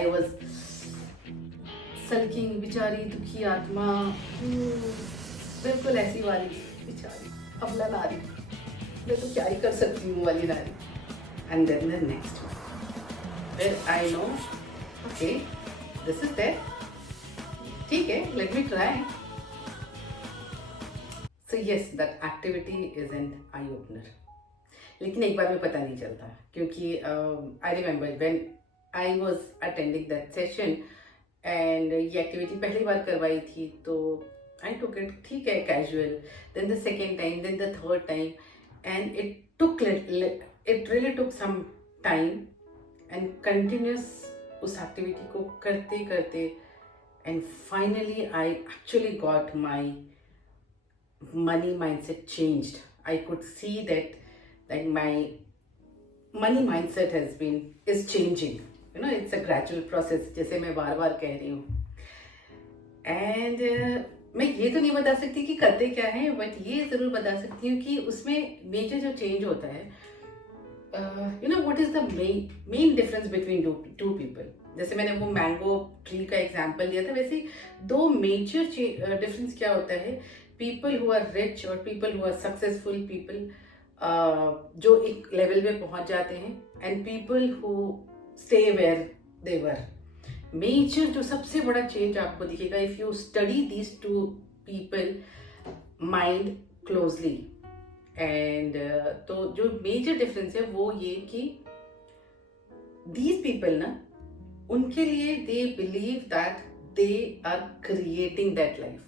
I was sulking बेचारी दुखी आत्मा, बिल्कुल ऐसी वाली बेचारी अबला नारी, मैं तो क्या ही कर सकती हूँ वाली नारी. And then the next one, where I know, okay, this is there, ठीक है, let me try. So yes, that activity is an eye opener. लेकिन एक बार में पता नहीं चलता क्योंकि I remember when I was attending that session and ये एक्टिविटी पहली बार करवाई थी तो आई टुक इट ठीक है casual, then the second time, then the third time, and it really took some time and continuous उस एक्टिविटी को करते करते and finally I actually got my money mindset changed. I could see that my money mindset is changing. You know, it's a gradual process, जैसे मैं बार बार कह रही हूँ. And मैं ये तो नहीं बता सकती कि करते क्या है, बट ये ज़रूर बता सकती हूँ कि उसमें मेजर जो चेंज होता है, you know what is the main difference between two people. जैसे मैंने वो मैंगो ट्री का एग्जाम्पल लिया था, वैसे दो मेजर डिफरेंस क्या होता है. पीपल हु आर रिच और people who are successful people, जो एक लेवल पे पहुंच जाते हैं, and people who stay where they were. Major जो सबसे बड़ा चेंज आपको दिखेगा if you study these two people mind closely. And तो जो मेजर डिफरेंस है वो ये कि दीज पीपल ना, उनके लिए they believe that they are creating that life.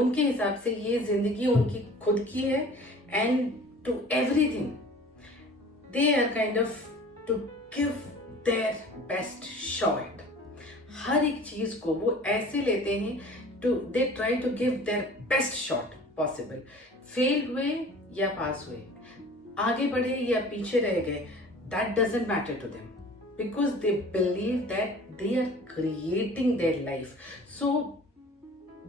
उनके हिसाब से ये जिंदगी उनकी खुद की है and to everything they are kind of to give their best shot. हर एक चीज को वो ऐसे लेते हैं to they try to give their best shot possible. Fail हुए या पास हुए, आगे बढ़े या पीछे रह गए, that doesn't matter to them because they believe that they are creating their life. So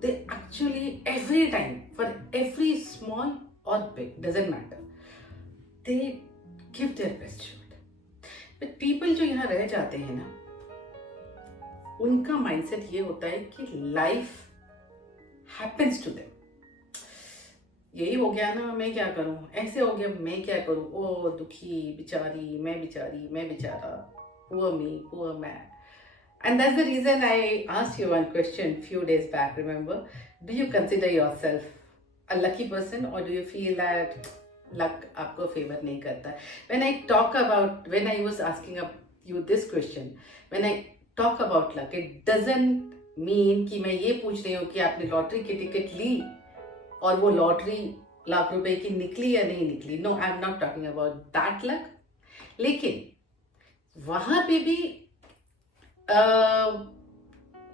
they actually every time, for every small or big, doesn't matter, they give their best shot. But people जो यहाँ रह जाते हैं ना, उनका mindset ये होता है कि life happens to them. यही हो गया ना, मैं क्या करूँ, ऐसे हो गया मैं क्या करूँ, ओ दुखी बेचारी, मैं बेचारा, poor me, poor man. And that's the reason I asked you one question few days back, remember? Do you consider yourself a lucky person or do you feel that luck आपको favor नहीं करता? When I was asking you this question, when I talk about luck, it doesn't mean कि मैं ये पूछ रही हूँ कि आपने लॉटरी की टिकट ली और वो लॉटरी लाख रुपए की निकली या नहीं निकली. No, I'm not talking about that luck. लेकिन वहाँ पे भी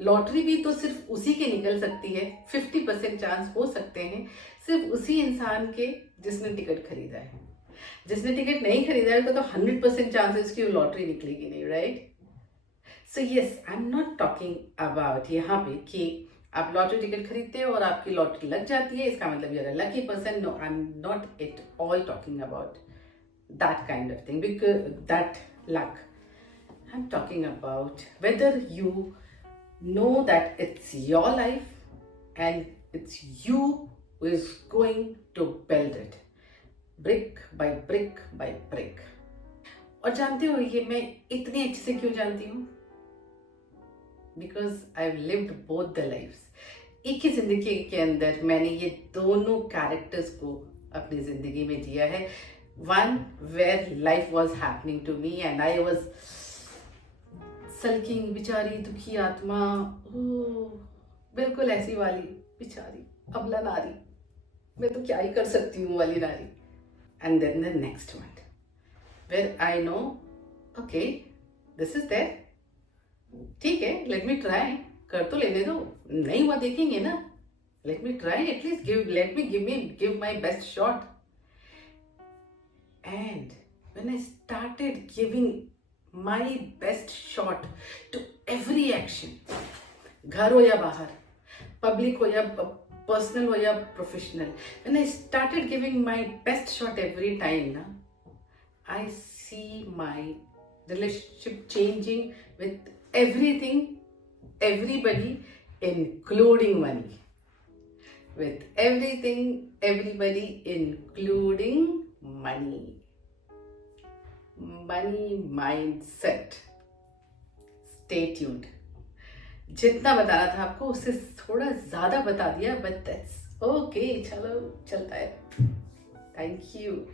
लॉटरी भी तो सिर्फ उसी के निकल सकती है. 50% चांस हो सकते हैं सिर्फ उसी इंसान के जिसने टिकट खरीदा है. जिसने टिकट नहीं खरीदा है तो 100% चांसेस की लॉटरी निकलेगी नहीं, right? So yes, I am not talking about यहाँ पे कि आप लॉटरी टिकट खरीदते हो और आपकी लॉटरी लग जाती है, इसका मतलब you are a lucky person. No, I am not at all talking about that kind of thing, because that luck. I'm talking about whether you know that it's your life and it's you who is going to build it brick by brick by brick. और जानते हो ये मैं इतनी अच्छे से क्यों जानती हूँ? Because I've lived both the lives. एक ही जिंदगी के अंदर मैंने ये दोनों कैरेक्टर्स को अपनी जिंदगी में जिया है. One where life was happening to me and I was sulking बेचारी दुखी आत्मा, बिल्कुल ऐसी वाली बेचारी अबला नारी, मैं तो क्या ही कर सकती हूँ वाली नारी. And then the next one where I know, okay this is there, ठीक है, लेट मी ट्राई, कर तो लेने दो, नहीं हुआ देखेंगे ना, let me try at least, let me give my best shot. And when I started giving my best shot to every action, घर हो या बाहर, पब्लिक हो या पर्सनल हो या professional, when I started giving my best shot every time na, I see my relationship changing with everything, everybody, including money. With everything, everybody, including money. Money mindset. Stay tuned. जितना बताना था आपको उससे थोड़ा ज्यादा बता दिया, बट दैट्स ओके, चलो चलता है. Thank you.